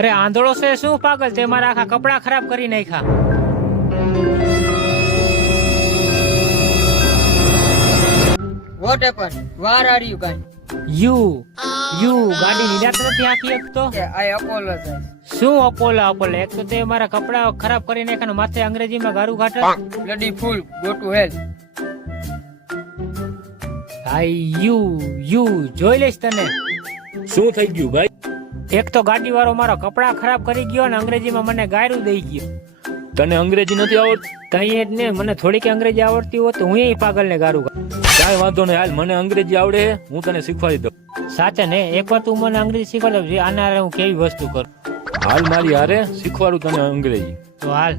અરે આંધળો છે શું પાગલ, તે મારા આખા કપડા ખરાબ કરી નાખ્યા. What happen? વાર આર યુ ગાઈસ? યુ ગાડી નિરાત નથી આખી એક તો. આઈ અપોલોજાઇઝ. શું અપોલા અપોલા, એક તો તે મારા કપડા ખરાબ કરી નાખ્યા ને માથે અંગ્રેજીમાં ગારું ઘાટે. Bloody fool, go to hell. યુ જોઈ લઈશ તને. શું થઈ ગયું ભાઈ? એક તો ગાડી વાળો મારો કપડા ખરાબ કરી ગયો ને અંગ્રેજીમાં મને ગાયરું દઈ ગયો. તને અંગ્રેજી નથી આવડતી? કઈ જ ને, મને થોડીક અંગ્રેજી આવડતી હોત તો હું એ પાગલ ને ગારું. કાંઈ વાંધો નહીં, હાલ મને અંગ્રેજી આવડે છે, હું તને શીખવાડી દઉં. સાચે ને, એકવાર તું મને અંગ્રેજી શીખવાડે, આના હારે હું કેવી વસ્તુ કરું. હાલ મારી હારે શીખવાડું તને અંગ્રેજી. તો હાલ.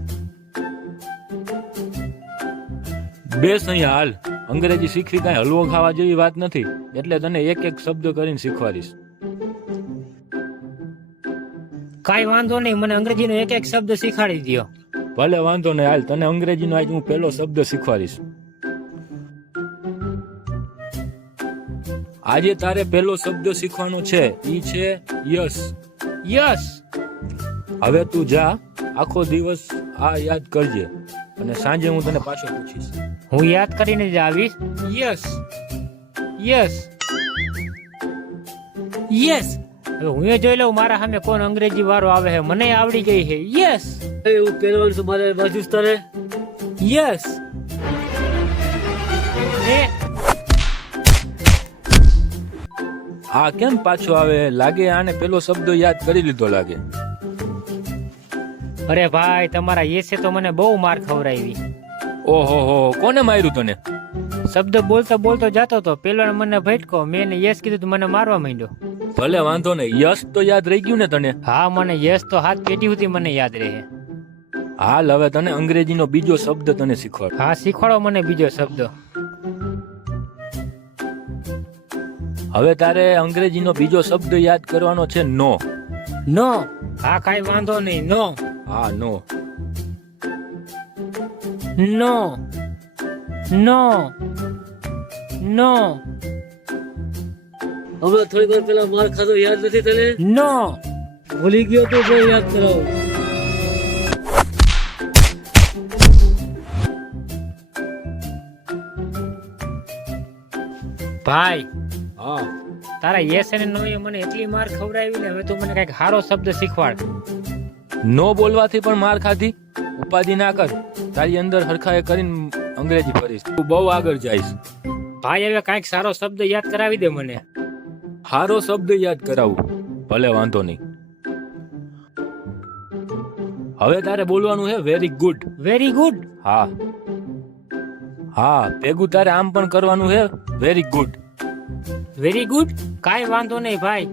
બેસ અહીંયા હાલ. અંગ્રેજી શીખવી કાંઈ હલવો ખાવા જેવી વાત નથી, એટલે તને એક એક શબ્દ કરીને શીખવાડીશ. કઈ વાંધો નહીં, મને અંગ્રેજીનો એક એક શબ્દ શીખવાડી દ્યો. ભલે વાંધો નહીં, હાલ તને અંગ્રેજીનો આજ હું પહેલો શબ્દ શીખવાડીશ. આજે તારે પહેલો શબ્દ શીખવાનો છે, ઈ છે યસ. યસ. હવે તું જા, આખો દિવસ આ યાદ કરજે અને સાંજે હું તને પાછો પૂછીશ. હું યાદ કરીને જ આવીશ. Yes yes yes. હવે હું એ જોઈ લઉં મારા સામે કોણ અંગ્રેજી વાળો આવે છે. મને આવડી ગઈ છે. યસ. એવું પહેરવાનું છે મારે બાજુ તારે. યસ. આ કેમ પાછો આવે? લાગે આને પેલો શબ્દ યાદ કરી લીધો લાગે. અરે ભાઈ, તમારા યસે તો મને બહુ માર ખવડાવી. ઓહો હો, કોને માર્યું તને? શબ્દ બોલતો બોલતો જતો તો પેલો મને ભટકો, મેં એને યસ કીધું તો મને મારવા માંડ્યો. ભલે વાંધો નહીં, યસ તો યાદ રહી ગયું ને તને? હા, મને યસ તો હાથ પેટી સુધી મને યાદ રહે. હાલ હવે તને અંગ્રેજીનો બીજો શબ્દ તને શીખવાડ. હા, શીખવાડો મને બીજો શબ્દ. હવે તારે અંગ્રેજીનો બીજો શબ્દ યાદ કરવાનો છે, નો. નો. હા, કઈ વાંધો નહીં. નો. હા, નો. નો નો નો. હમણાં થોડી વાર પેલા માર ખાધો યાદ નથી તને? નો. ભૂલી ગયો તો જો યાદ કરાવો. ભાઈ, હા. તારા યસ અને નો એ મને એટલી માર ખવડાવી ને, હવે તું મને કઈક સારો શબ્દ શીખવાડ. નો બોલવાથી પણ માર ખાધી? ઉપાધિ ના કર, તારી અંદર હરખાએ કરીને અંગ્રેજી ફરીશ. તું બહુ આગળ જઈશ. ભાઈ, હવે કઈક સારો શબ્દ યાદ કરાવી દે મને. સારો શબ્દ યાદ કરાવું? ભલે વાંધો નહીં. હવે તારે બોલવાનું છે વેરી ગુડ. Very good. હા હા, ભેગું તારે આમ પણ કરવાનું છે, વેરી ગુડ. Very good. કાઈ વાંધો નહીં ભાઈ.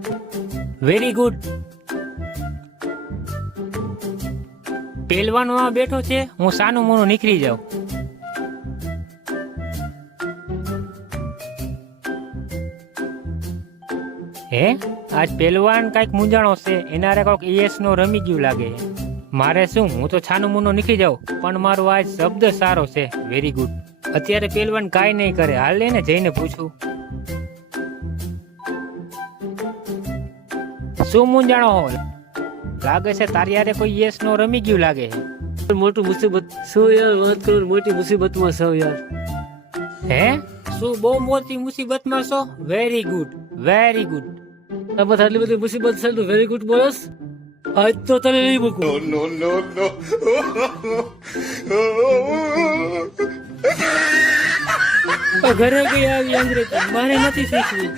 Very good. પહેલવાનો આ બેઠો છે, હું સાનું મોનું નીકળી જાઉં. હે, આજ પહેલવાન કઈક મૂંઝાણો છે, એના રે કોઈક યસ નો રમી ગયું લાગે. મારે શું, હું તો છાનું મોનું નીકળી જાઉં, પણ મારો આજ શબ્દ સારો છે, વેરી ગુડ. અત્યારે પહેલવાન કાઈ નહીં કરે, હાલ ને જઈને પૂછું. શું મૂંઝાણો હો? લાગે છે તારી યારે કોઈ યસ નો રમી ગયું લાગે છે. મોટું મુસીબત શું યાર, વાત કરો. મોટી મુસીબતમાં છો યાર. હે, શું બહુ મોટી મુસીબતમાં છો? Very good. Very good. આ બધા આટલી બધી મુસીબત છે તો વેરી ગુડ બોલસ. આજ તો તને નહીં મૂકું. ઘરે ગઈ આવી અંગ્રેજી મારે નથી શીખવી.